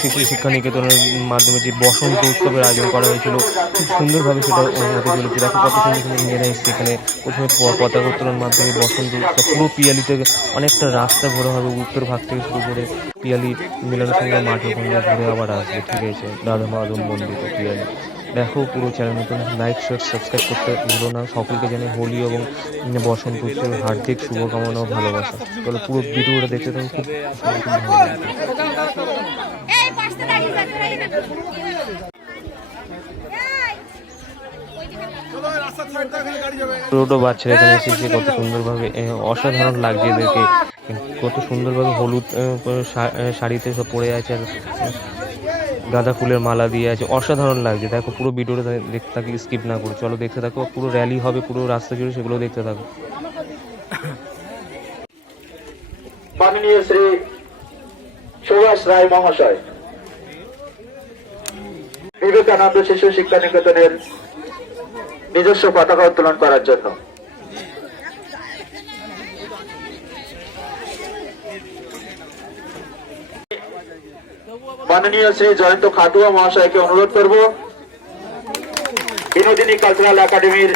শিশু শিক্ষা নিকেতনের মাধ্যমে যে বসন্ত উৎসবের আয়োজন করা হয়েছিল, খুব সুন্দরভাবে সেটা হতে চলেছে দেখো, কত সুন্দর সুন্দর মেয়েরা এসছে এখানে। প্রথমে পতাকা উত্তোলনের মাধ্যমে বসন্ত উৎসব, পুরো পিয়ালি থেকে অনেকটা রাস্তা ঘোরা হবে, উত্তর ভাগ থেকে শুরু করে পিয়ালি মিলন সঙ্গে মাঠে ওখানে ঘুরে আবার আসবে। ঠিক আছে রাধা মাধব মন্দির পিয়ালি। দেখো, পুরো চ্যানেল নতুন লাইক শেয়ার সাবস্ক্রাইব করতে ভুলো না। সকলকে জানাই হোলি এবং বসন্ত উৎসবের হার্দিক শুভকামনা ও ভালোবাসা। তাহলে পুরো ভিডিওটা দেখতে থাকুন। খুব ছোটো বাচ্চারা এখানে এসেছে, কত সুন্দরভাবে অসাধারণ লাগছে এদেরকে। কত সুন্দরভাবে হলুদ শাড়িতে সব পরে আছে আর গাঁদা ফুলের মালা দিয়ে আছে। অসাধারণ লাগছে। দেখো, পুরো ভিডিওটা দেখতে থাকি স্কিপ না করে। চলো, দেখতে থাকো, পুরো র্যালি হবে, পুরো রাস্তা জুড়ে সেগুলো দেখতে থাকো। মাননীয় শ্রী সুভাষ রায় মহাশয় বিবেকানন্দ শিশু শিক্ষা নিকেতনের নিজস্ব পতাকা উত্তোলন করার জন্য। মাননীয় শ্রী জয়ন্ত খাটুয়া মহাশয়কে অনুরোধ করব, বিনোদিনী কালচারাল একাডেমির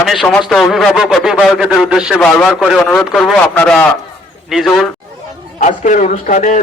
আমি সমস্ত অভিভাবক, অভিভাবকদের উদ্দেশ্যে বারবার করে অনুরোধ করব, আপনারা নিজল আজকের অনুষ্ঠানের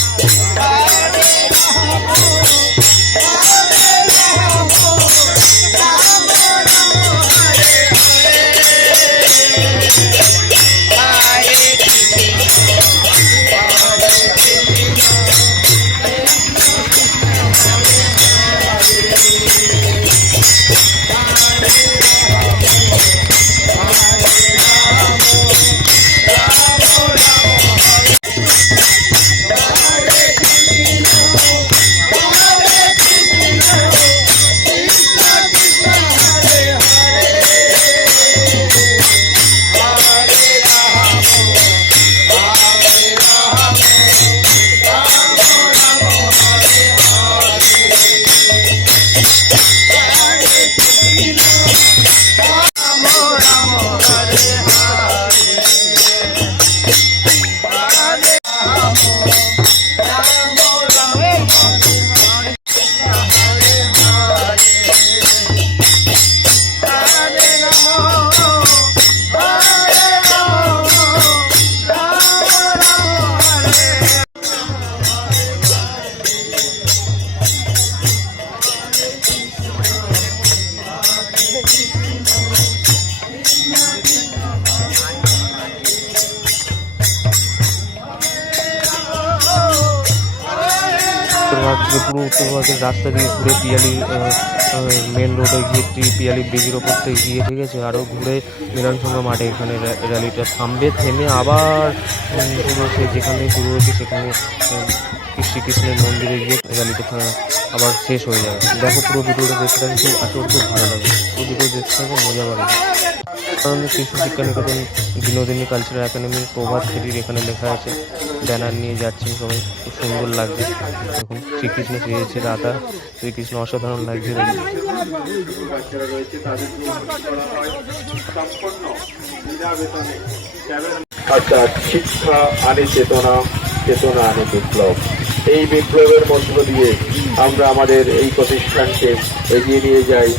থেকে রাস্তা দিয়ে ঘুরে পিয়ালি মেন রোডে গিয়ে পিয়ালি ব্রিজের ওপর থেকে গিয়ে, ঠিক আছে আরও ঘুরে মিলনসঙ্গ মাঠে এখানে র্যা- র্যালিটা থামবে, থেমে আবার পুরো সে যেখানে শুরু হয়েছে, সেখানে শ্রীকৃষ্ণের মন্দিরে গিয়ে র্যালিটা আবার শেষ হয়ে যাবে। দেখো পুরো ভিডিওটা দেখতে থাকি খুব আসলে খুব ভালো লাগে পুরো ভিডিও দেখতে থাকো মজা পাবে। কারণ শিশু শিক্ষা নিকেতন বিনোদিনী কালচারাল একাডেমির প্রভাত ফেরির এখানে লেখা আছে ব্যানার নিয়ে যাচ্ছেন সবাই খুব সুন্দর লাগছে। দেখুন, শ্রীকৃষ্ণ চেয়েছে রাধা, শ্রীকৃষ্ণ অসাধারণ লাগছে। অর্থাৎ শিক্ষা আনে চেতনা চেতনা আনে বিপ্লব। এই বিপ্লবের মধ্য দিয়ে আমরা আমাদের এই প্রতিষ্ঠানকে এগিয়ে নিয়ে যাই।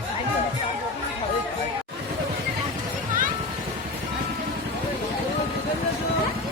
来一个，来一个，自己跑一个，自己跑一个。来，这边，进来。来，跟着我。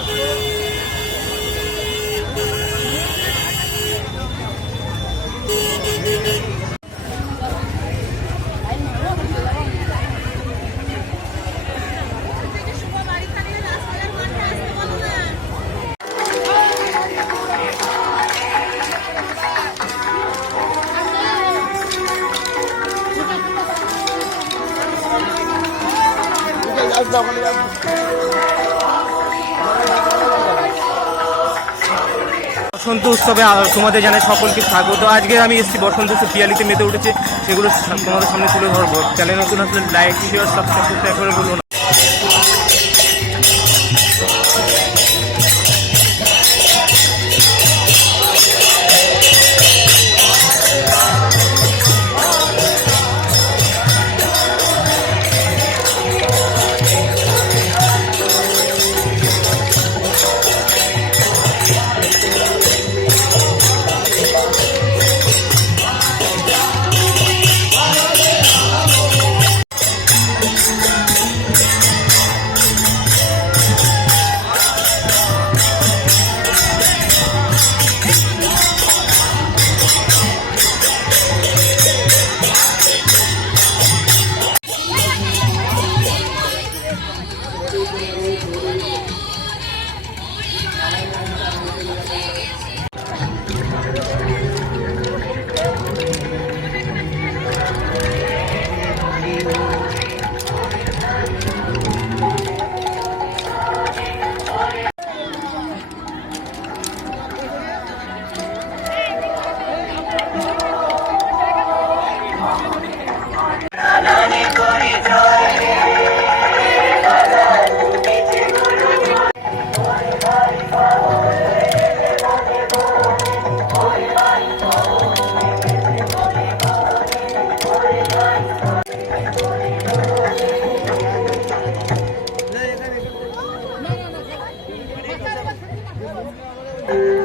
বসন্ত উৎসবে তোমাদের জানাই সকলকে স্বাগত। আজকে আমি এসেছি বসন্ত উৎসব, পিয়ালিতে মেতে উঠেছে। সেগুলো তোমাদের সামনে তুলে ধরবো। চ্যানেল নতুন আসলে লাইক শেয়ার সাবস্ক্রাইব একবারে না